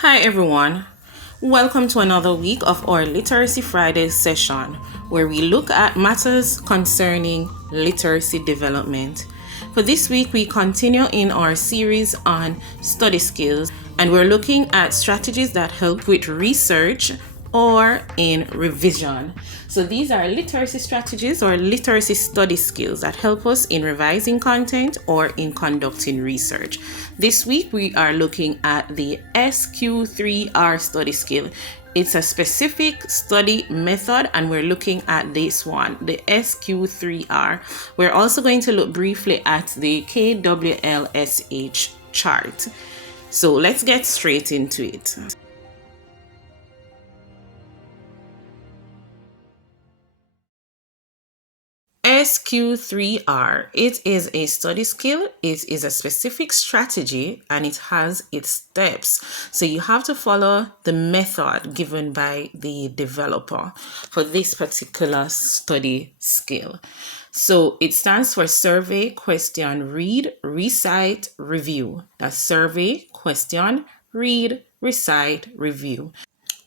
Hi everyone, welcome to another week of our Literacy Friday session where we look at matters concerning literacy development. For this week, we continue in our series on study skills and we're looking at strategies that help with research or in revision. So these are literacy strategies or literacy study skills that help us in revising content or in conducting research. This week we are looking at the SQ3R study skill. It's a specific study method and we're looking at this one, the SQ3R. We're also going to look briefly at the KWLSH chart. So let's get straight into it. SQ3R, it is a study skill, it is a specific strategy, and it has its steps. So you have to follow the method given by the developer for this particular study skill. So it stands for survey, question, read, recite, review. That's survey, question, read, recite, review.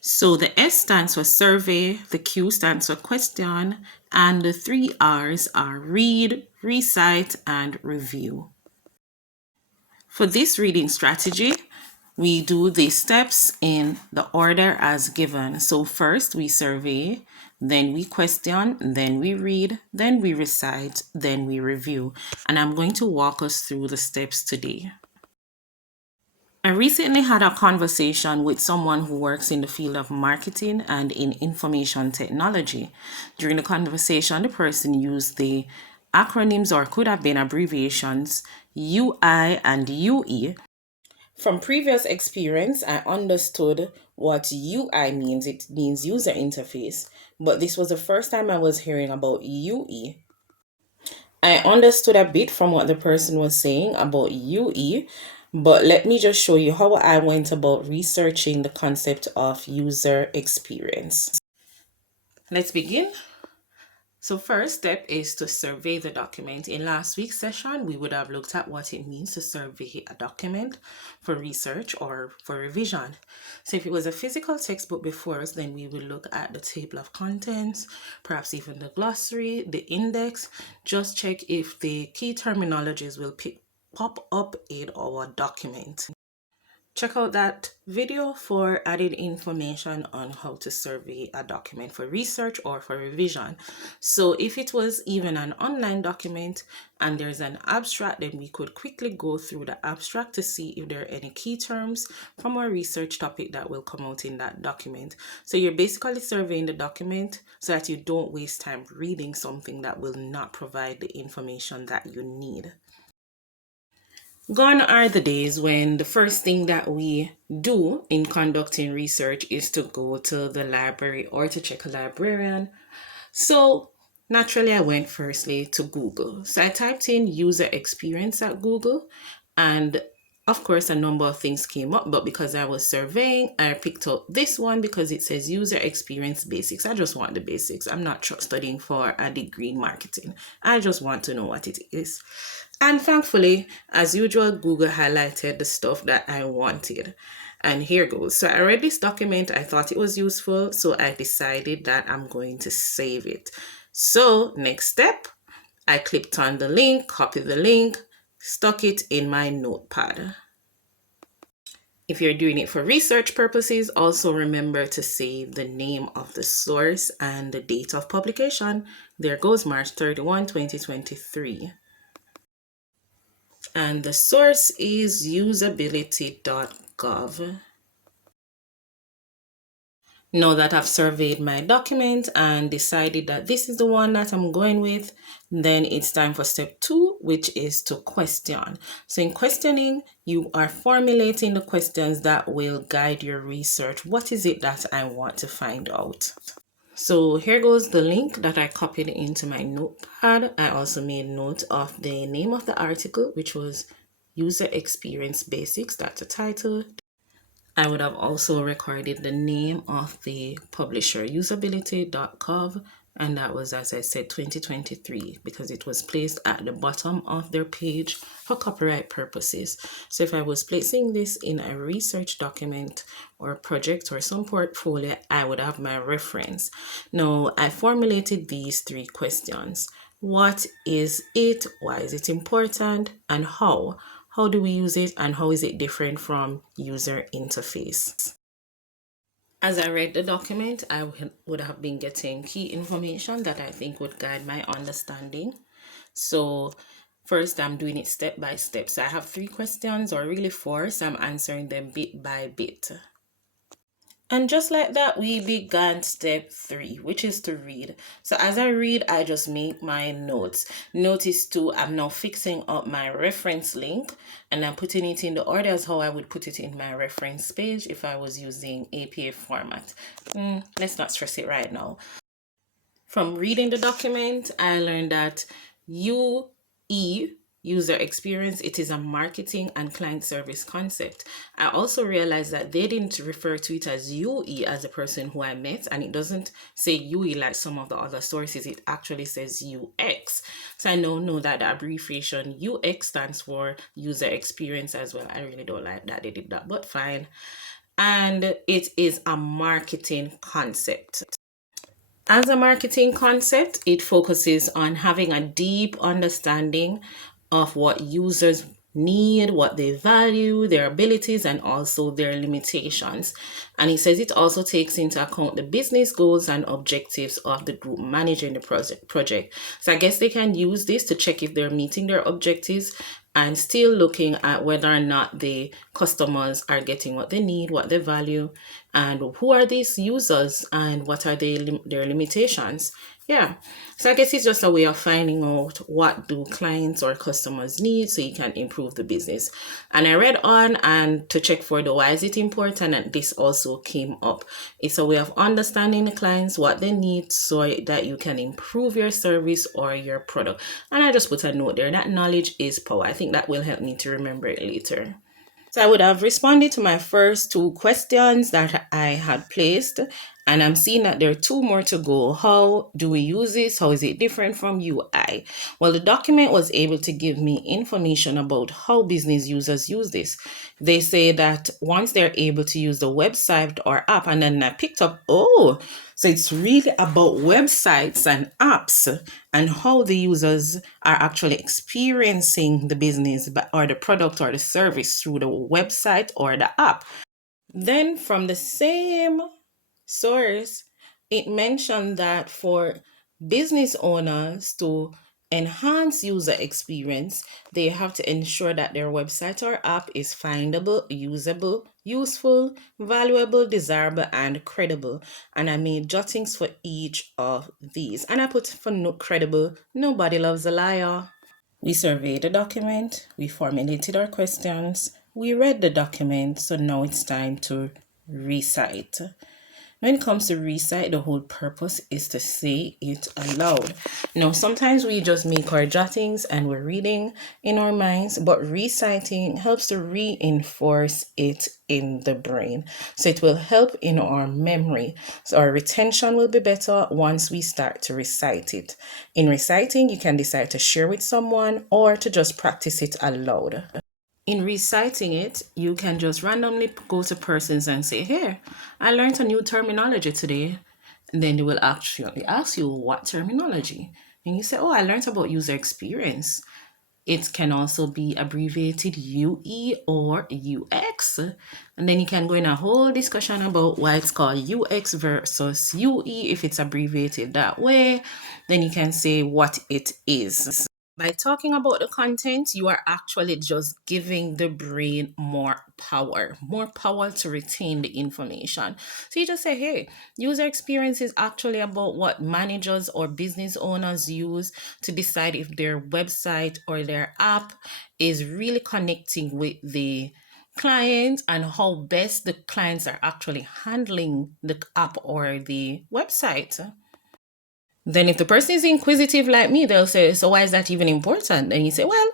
So the S stands for survey, the Q stands for question, and the three R's are read, recite, and review. For this reading strategy, we do the steps in the order as given. So first we survey, then we question, then we read, then we recite, then we review. And I'm going to walk us through the steps today. I recently had a conversation with someone who works in the field of marketing and in information technology. During the conversation, the person used the acronyms or could have been abbreviations UI and UE. From previous experience, I understood what UI means. It means user interface, but this was the first time I was hearing about UE. I understood a bit from what the person was saying about UE, but let me just show you how I went about researching the concept of user experience. Let's begin. So first step is to survey the document. In last week's session, we would have looked at what it means to survey a document for research or for revision. So if it was a physical textbook before us, then we will look at the table of contents, perhaps even the glossary, the index. Just check if the key terminologies will pop up in our document. Check out that video for added information on how to survey a document for research or for revision. So if it was even an online document and there's an abstract, then we could quickly go through the abstract to see if there are any key terms from our research topic that will come out in that document. So you're basically surveying the document so that you don't waste time reading something that will not provide the information that you need. Gone are the days when the first thing that we do in conducting research is to go to the library or to check a librarian. So naturally, I went firstly to Google. So I typed in user experience at Google, and of course, a number of things came up, but because I was surveying, I picked up this one because it says user experience basics. I just want the basics. I'm not studying for a degree in marketing. I just want to know what it is. And thankfully, as usual, Google highlighted the stuff that I wanted. And here goes. So I read this document. I thought it was useful. So I decided that I'm going to save it. So next step, I clicked on the link, copied the link, stuck it in my notepad. If you're doing it for research purposes, also remember to save the name of the source and the date of publication. There goes March 31, 2023. And the source is Usability.gov. Now that I've surveyed my document and decided that this is the one that I'm going with, then it's time for step 2, which is to question. So in questioning, you are formulating the questions that will guide your research. What is it that I want to find out? So here goes the link that I copied into my notepad. I also made note of the name of the article, which was User Experience Basics. That's the title. I would have also recorded the name of the publisher, Usability.gov, And that was, as I said, 2023, because it was placed at the bottom of their page for copyright purposes. So if I was placing this in a research document or a project or some portfolio, I would have my reference. Now, I formulated these 3 questions. What is it? Why is it important? And how? How do we use it? And how is it different from user interface? As I read the document, I would have been getting key information that I think would guide my understanding. So first, I'm doing it step by step. So I have 3 questions, or really 4, so I'm answering them bit by bit. And just like that, we began step 3, which is to read. So as I read, I just make my notes. Notice too, I'm now fixing up my reference link and I'm putting it in the order as how I would put it in my reference page if I was using APA format. Let's not stress it right now. From reading the document, I learned that UE, user experience, it is a marketing and client service concept. I also realized that they didn't refer to it as UE as the person who I met, and it doesn't say UE like some of the other sources. It actually says UX. So I now know that the abbreviation UX stands for user experience as well. I really don't like that they did that, but fine. And it is a marketing concept. As a marketing concept, it focuses on having a deep understanding of what users need, what they value, their abilities, and also their limitations. And it says it also takes into account the business goals and objectives of the group managing the project. So I guess they can use this to check if they're meeting their objectives and still looking at whether or not the customers are getting what they need, what they value, and who are these users and what are their limitations. Yeah, so I guess it's just a way of finding out what do clients or customers need so you can improve the business. And I read on and to check for the why is it important, and this also came up. It's a way of understanding the clients, what they need, so that you can improve your service or your product. And I just put a note there that knowledge is power. I think that will help me to remember it later. So I would have responded to my first 2 questions that I had placed, and I'm seeing that there are 2 more to go. How do we use this? How is it different from UI? Well, the document was able to give me information about how business users use this. They say that once they're able to use the website or app, and then I picked up, so it's really about websites and apps and how the users are actually experiencing the business or the product or the service through the website or the app. Then from the same source, it mentioned that for business owners to enhance user experience, they have to ensure that their website or app is findable, usable, useful, valuable, desirable, and credible. And I made jottings for each of these. And I put for credible, nobody loves a liar. We surveyed the document, we formulated our questions, we read the document, so now it's time to recite. When it comes to recite, the whole purpose is to say it aloud. Now, sometimes we just make our jottings and we're reading in our minds, but reciting helps to reinforce it in the brain. So it will help in our memory. So our retention will be better once we start to recite it. In reciting, you can decide to share with someone or to just practice it aloud. In reciting it, you can just randomly go to persons and say, "Here, I learned a new terminology today." And then they will actually ask you what terminology. And you say, "Oh, I learned about user experience." It can also be abbreviated UE or UX. And then you can go in a whole discussion about why it's called UX versus UE if it's abbreviated that way. Then you can say what it is. By talking about the content, you are actually just giving the brain more power to retain the information. So you just say, hey, user experience is actually about what managers or business owners use to decide if their website or their app is really connecting with the client and how best the clients are actually handling the app or the website. Then if the person is inquisitive like me, they'll say, so why is that even important? And you say, well,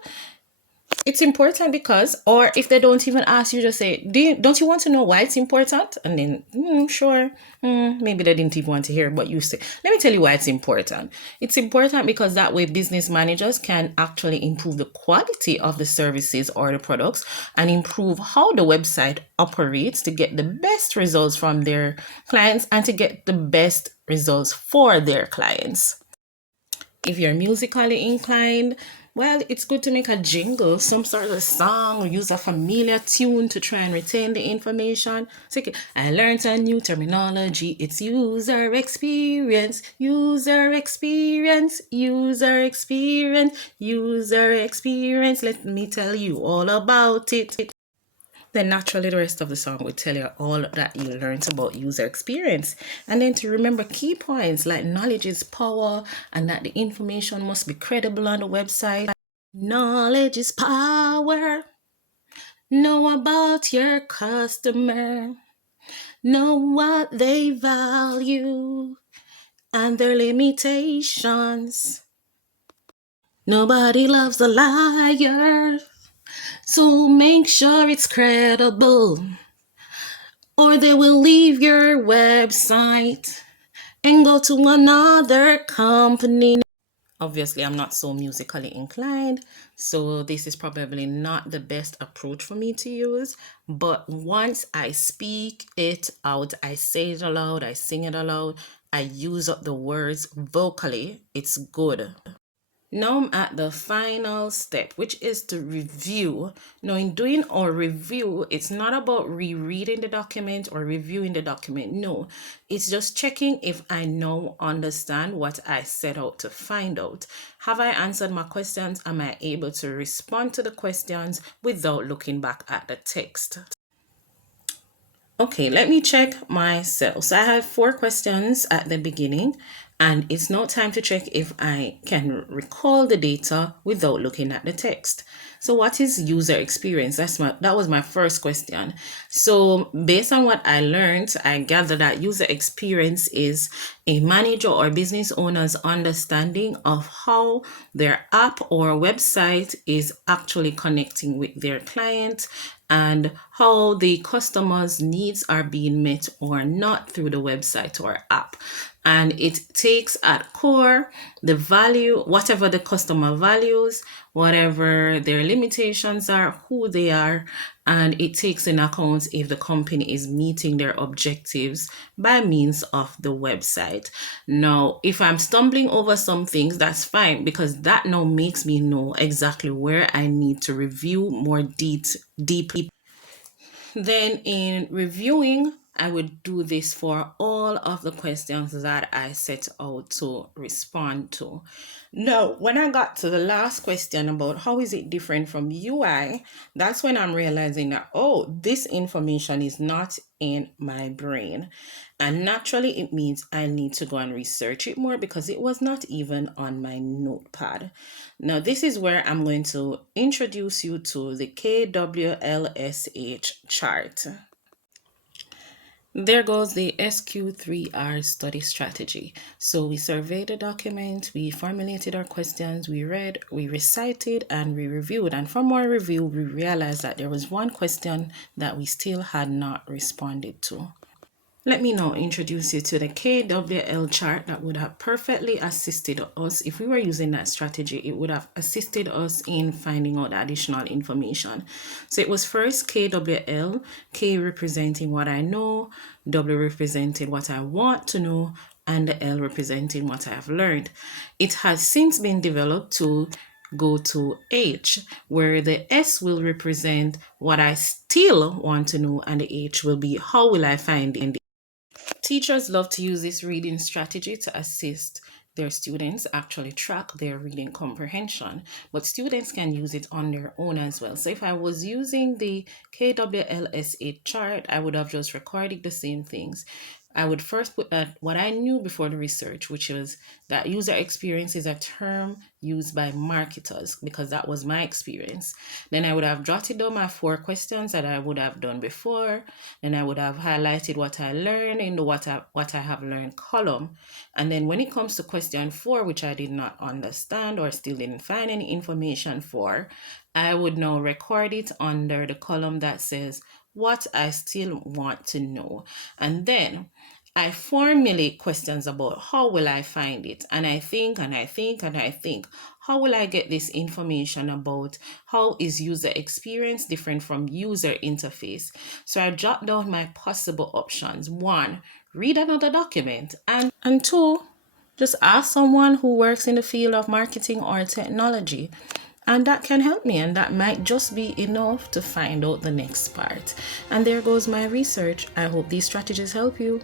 It's important because, or if they don't even ask you, just say, don't you want to know why it's important? And then, sure, maybe they didn't even want to hear, but you say, let me tell you why it's important. It's important because that way business managers can actually improve the quality of the services or the products and improve how the website operates to get the best results from their clients and to get the best results for their clients. If you're musically inclined, well, it's good to make a jingle, some sort of song, or use a familiar tune to try and retain the information. So, okay, I learned a new terminology. It's user experience, user experience, user experience, user experience. Let me tell you all about it. Then naturally the rest of the song will tell you all that you learned about user experience. And then to remember key points like knowledge is power and that the information must be credible on the website. Knowledge is power. Know about your customer. Know what they value and their limitations. Nobody loves a liar, so make sure it's credible, or they will leave your website and go to another company. Obviously, I'm not so musically inclined, so this is probably not the best approach for me to use. But once I speak it out, I say it aloud, I sing it aloud, I use up the words vocally, it's good. Now I'm at the final step, which is to review. Now, in doing our review, it's not about rereading the document or reviewing the document. No, it's just checking if I now understand what I set out to find out. Have I answered my questions? Am I able to respond to the questions without looking back at the text? Okay, let me check myself. So I have 4 questions at the beginning, and it's now time to check if I can recall the data without looking at the text. So what is user experience? That was my first question. So based on what I learned, I gather that user experience is a manager or business owner's understanding of how their app or website is actually connecting with their client and how the customer's needs are being met or not through the website or app. And it takes at core the value, whatever the customer values, whatever their limitations are, who they are, and it takes in account if the company is meeting their objectives by means of the website. Now, if I'm stumbling over some things, that's fine because that now makes me know exactly where I need to review more deeply. Then in reviewing, I would do this for all of the questions that I set out to respond to. Now, when I got to the last question about how is it different from UI, that's when I'm realizing that, oh, this information is not in my brain. And naturally, it means I need to go and research it more because it was not even on my notepad. Now, this is where I'm going to introduce you to the KWLSH chart. There goes the SQ3R study strategy. So we surveyed the document, we formulated our questions, we read, we recited, and we reviewed. And from our review, we realized that there was one question that we still had not responded to. Let me now introduce you to the KWL chart that would have perfectly assisted us. If we were using that strategy, it would have assisted us in finding out additional information. So it was first KWL, K representing what I know, W representing what I want to know, and the L representing what I have learned. It has since been developed to go to H, where the S will represent what I still want to know, and the H will be how will I find it. Teachers love to use this reading strategy to assist their students actually track their reading comprehension, but students can use it on their own as well. So if I was using the KWLSH chart, I would have just recorded the same things. I would first put what I knew before the research, which was that user experience is a term used by marketers, because that was my experience. Then I would have jotted down my 4 questions that I would have done before. Then I would have highlighted what I learned in the what I have learned column. And then when it comes to question 4, which I did not understand or still didn't find any information for, I would now record it under the column that says what I still want to know. And then I formulate questions about how will I find it? And I think, how will I get this information about how is user experience different from user interface? So I jot down my possible options. 1, read another document. And 2, just ask someone who works in the field of marketing or technology. And that can help me, and that might just be enough to find out the next part. And there goes my research. I hope these strategies help you.